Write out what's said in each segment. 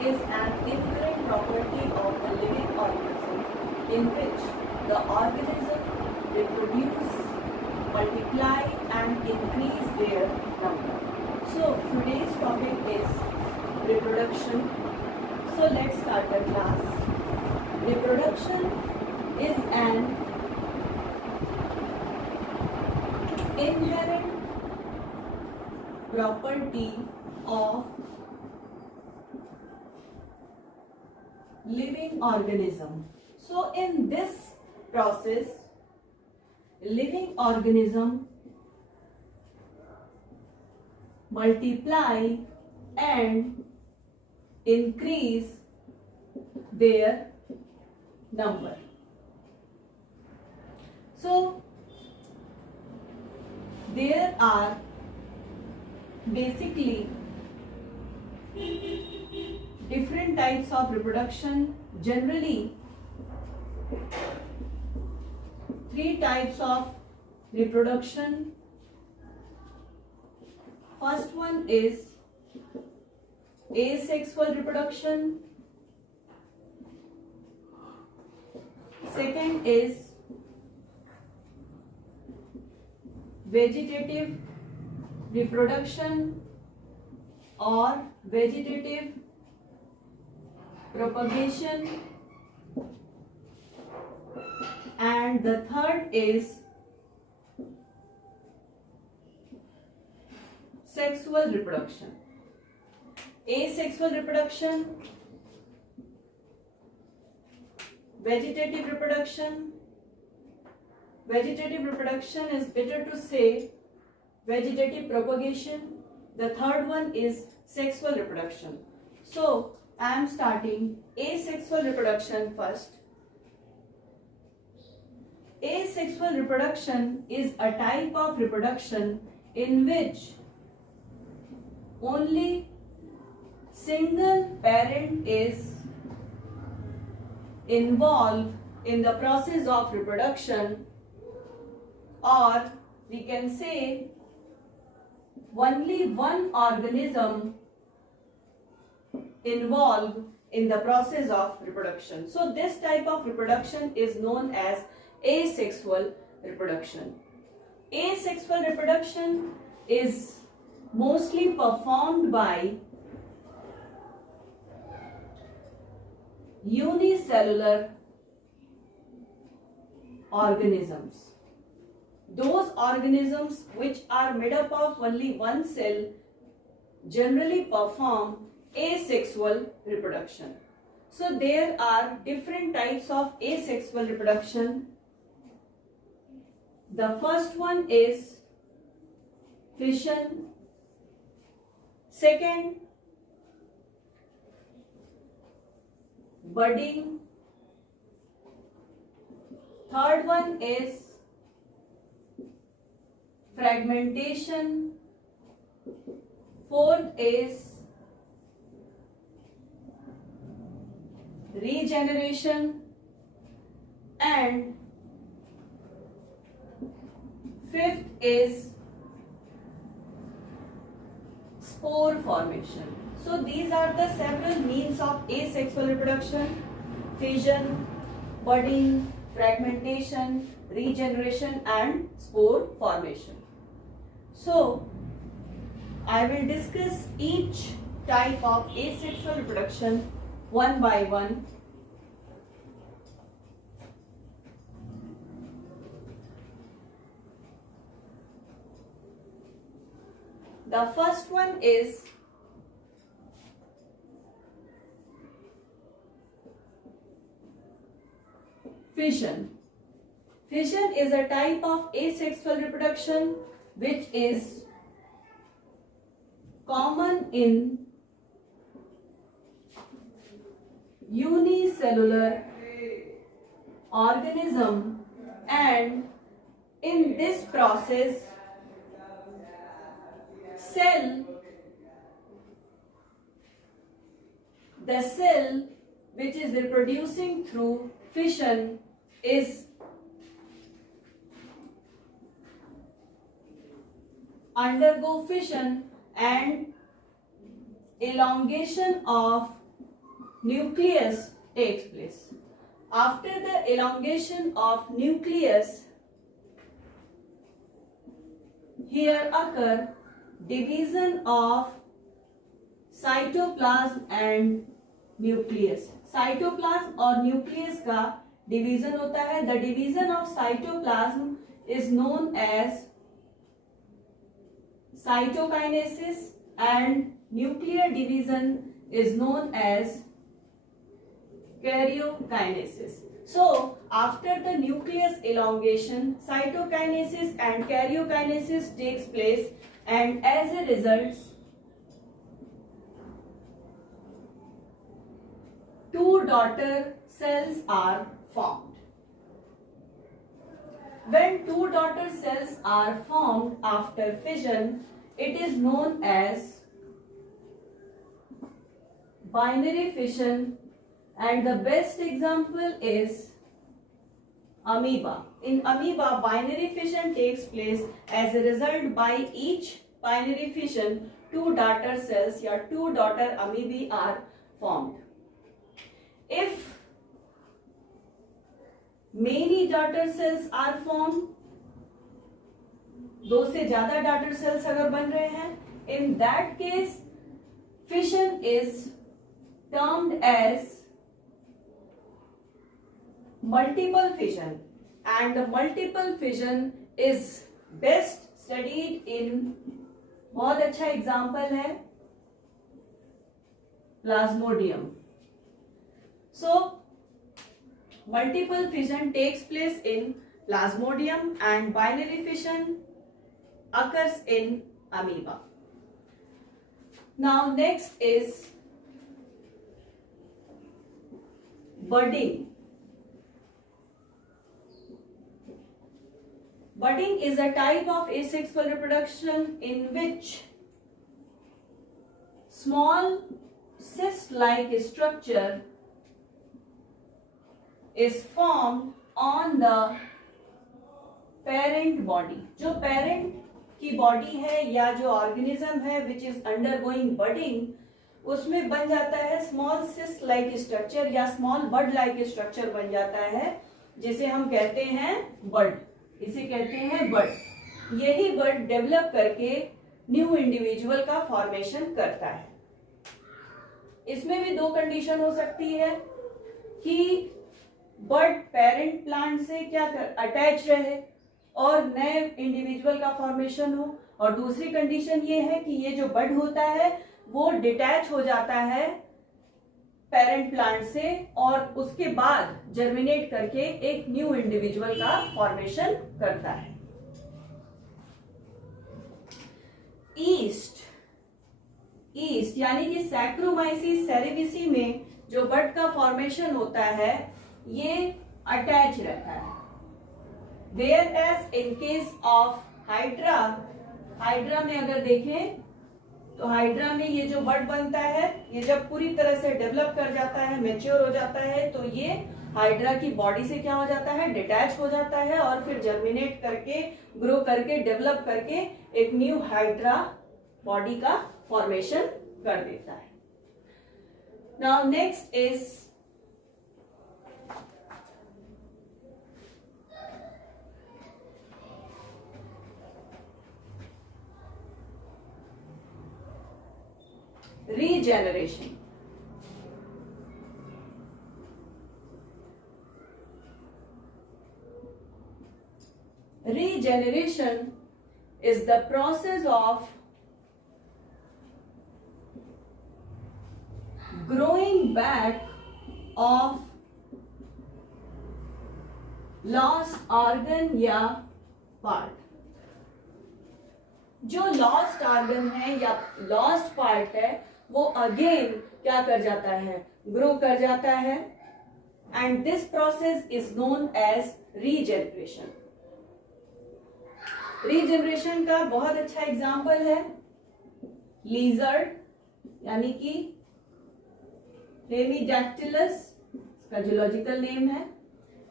is an inherent property of the living organism in which the organism reproduce, multiply and increase their number. So today's topic is reproduction. So let's start the class. Reproduction is an inherent property of living organism. So in this process, living organism multiply and increase their number. So there are basically different types of reproduction. Generally, three types of reproduction. First one is asexual reproduction. Second is vegetative reproduction or vegetative propagation, and the third is sexual reproduction. Asexual reproduction, vegetative reproduction. Vegetative reproduction is better to say vegetative propagation. The third one is sexual reproduction. So I am starting asexual reproduction first. Asexual reproduction is a type of reproduction in which only single parent is involved in the process of reproduction, or we can say only one organism involved in the process of reproduction. So this type of reproduction is known as asexual reproduction. Asexual reproduction is mostly performed by unicellular organisms. Those organisms which are made up of only one cell generally perform asexual reproduction. So there are different types of asexual reproduction. The first one is fission. Second, budding. Third one is fragmentation. Fourth is regeneration, and fifth is spore formation. So these are the several means of asexual reproduction: fission, budding, fragmentation, regeneration and spore formation. So I will discuss each type of asexual reproduction one by one. The first one is fission. Fission is a type of asexual reproduction which is common in unicellular organism, and in this process the cell which is reproducing through fission is undergo fission and elongation of nucleus takes place. After the elongation of nucleus, here occur division of cytoplasm and nucleus. Cytoplasm और nucleus का division होता है. The division of cytoplasm is known as cytokinesis and nuclear division is known as karyokinesis. So, after the nucleus elongation, cytokinesis and karyokinesis takes place, and as a result, two daughter cells are formed. When two daughter cells are formed after fission, it is known as binary fission. And the best example is amoeba. In amoeba, binary fission takes place. As a result, by each binary fission, two daughter cells या two daughter amoebae are formed. If many daughter cells are formed, दो से ज्यादा daughter cells अगर बन रहे हैं, in that case, fission is termed as multiple fission, and the multiple fission is best studied in, बहुत अच्छा एग्जाम्पल है Plasmodium. So multiple fission takes place in plasmodium and binary fission occurs in amoeba. Now next is budding. Budding is a type of asexual reproduction in which small cyst-like structure is formed on the parent body. जो parent की body है या जो organism है which is undergoing budding, उसमें बन जाता है small cyst-like structure या small bud-like structure बन जाता है, जिसे हम कहते हैं bud. इसे कहते हैं बड. यही बड डेवलप करके न्यू इंडिविजुअल का फॉर्मेशन करता है. इसमें भी दो कंडीशन हो सकती है कि बड पेरेंट प्लांट से क्या अटैच रहे और नए इंडिविजुअल का फॉर्मेशन हो, और दूसरी कंडीशन ये है कि ये जो बड होता है वो डिटैच हो जाता है पेरेंट प्लांट से और उसके बाद जर्मिनेट करके एक न्यू इंडिविजुअल का फॉर्मेशन करता है. ईस्ट यानी कि सैक्रोमाइसीस सेरेविसी में जो बड का फॉर्मेशन होता है ये अटैच रहता है. Whereas in case of hydra में अगर देखें तो हाइड्रा में ये जो बड बनता है ये जब पूरी तरह से डेवलप कर जाता है, मैच्योर हो जाता है, तो ये हाइड्रा की बॉडी से क्या हो जाता है, डिटैच हो जाता है और फिर जर्मिनेट करके, ग्रो करके, डेवलप करके एक न्यू हाइड्रा बॉडी का फॉर्मेशन कर देता है. Now next is regeneration. Regeneration is the process of growing back of lost organ या part. जो लॉस्ट ऑर्गन है या लॉस्ट पार्ट है वो अगेन क्या कर जाता है, ग्रो कर जाता है, and this process is known as regeneration. Regeneration का बहुत अच्छा एग्जांपल है लीजर्ड यानी कि हेमीडैक्टिलस, इसका जूलॉजिकल नेम है.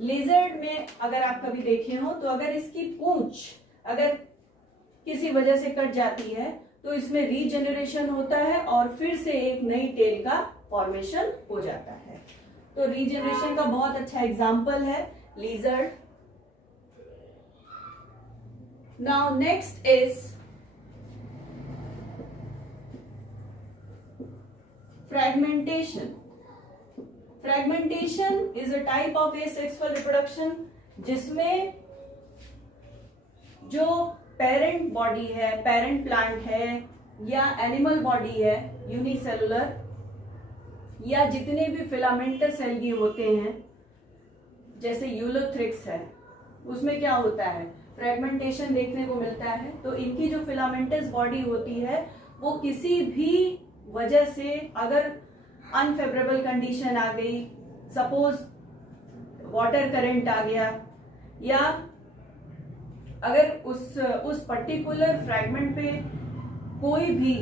लीजर्ड में अगर आप कभी देखे हो तो अगर इसकी पूंछ अगर किसी वजह से कट जाती है तो इसमें रीजेनरेशन होता है और फिर से एक नई टेल का फॉर्मेशन हो जाता है। तो रीजनरेशन का बहुत अच्छा एग्जाम्पल है lizard. Now next is fragmentation. Fragmentation is a type of asexual reproduction जिसमें जो पेरेंट बॉडी है, पेरेंट प्लांट है या एनिमल बॉडी है यूनिसेलुलर, या जितने भी फिलामेंटस एल्गी होते हैं जैसे यूलोथ्रिक्स है, उसमें क्या होता है, फ्रेगमेंटेशन देखने को मिलता है। तो इनकी जो फिलामेंटस बॉडी होती है वो किसी भी वजह से, अगर अनफेवरेबल कंडीशन आ गई, सपोज वाटर करंट आ गया, या अगर उस पर्टिकुलर फ्रैगमेंट पे कोई भी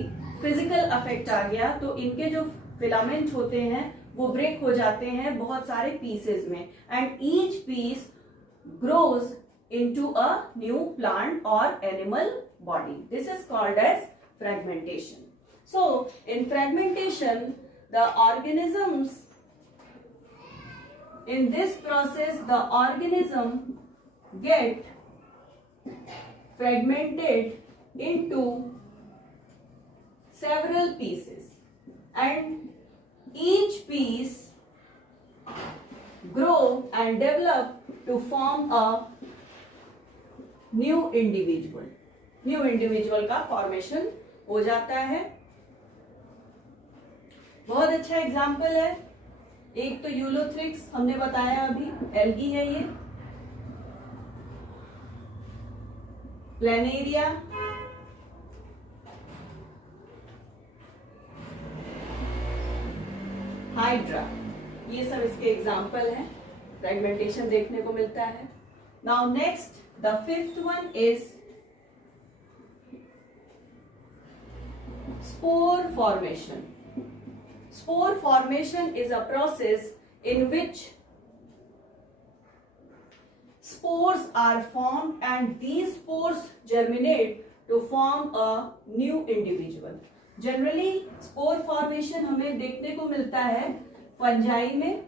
फिजिकल अफेक्ट आ गया, तो इनके जो फिलामेंट होते हैं वो ब्रेक हो जाते हैं बहुत सारे पीसेस में, and each piece grows into a new plant और animal body. This is called as fragmentation. So in fragmentation the organisms, in this process the organism get fragmented into several pieces, and each piece grow and develop to form a new individual. New individual का फॉर्मेशन हो जाता है। बहुत अच्छा एग्जाम्पल है। एक तो यूलोथ्रिक्स हमने बताया अभी, एल्गी है ये, प्लेनेरिया, हाइड्रा, ये सब इसके एग्जाम्पल हैं। फ्रेगमेंटेशन देखने को मिलता है। Now next the fifth one is spore formation. Spore formation is a process in which spores are formed and these spores germinate to form a new individual. Generally spore formation हमें देखने को मिलता है फंजाई में,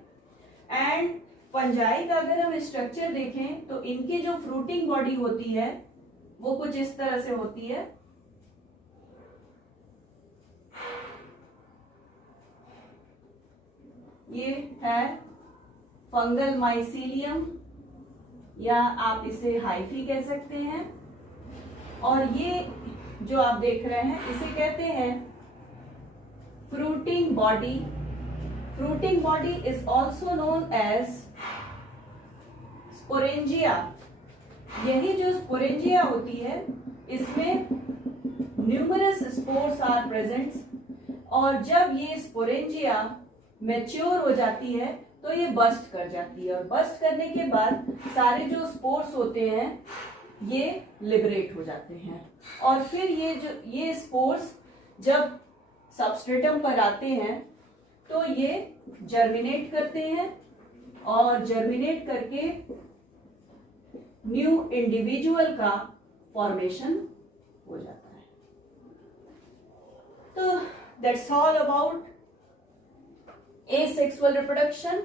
एंड फंजाई का अगर हम स्ट्रक्चर देखें तो इनकी जो फ्रूटिंग बॉडी होती है वो कुछ इस तरह से होती है। ये है फंगल माइसीलियम, या आप इसे हाइफी कह सकते हैं, और ये जो आप देख रहे हैं इसे कहते हैं fruiting body. Fruiting body is also known as sporangia. यही जो स्पोरेंजिया होती है इसमें न्यूमरस स्पोर्स आर प्रेजेंट, और जब ये स्पोरेंजिया मैच्योर हो जाती है तो ये बस्ट कर जाती है, और बस्ट करने के बाद सारे जो स्पोर्स होते हैं ये लिबरेट हो जाते हैं, और फिर ये स्पोर्स जब सबस्ट्रेटम पर आते हैं तो ये जर्मिनेट करते हैं, और जर्मिनेट करके न्यू इंडिविजुअल का फॉर्मेशन हो जाता है। तो that's all about asexual reproduction.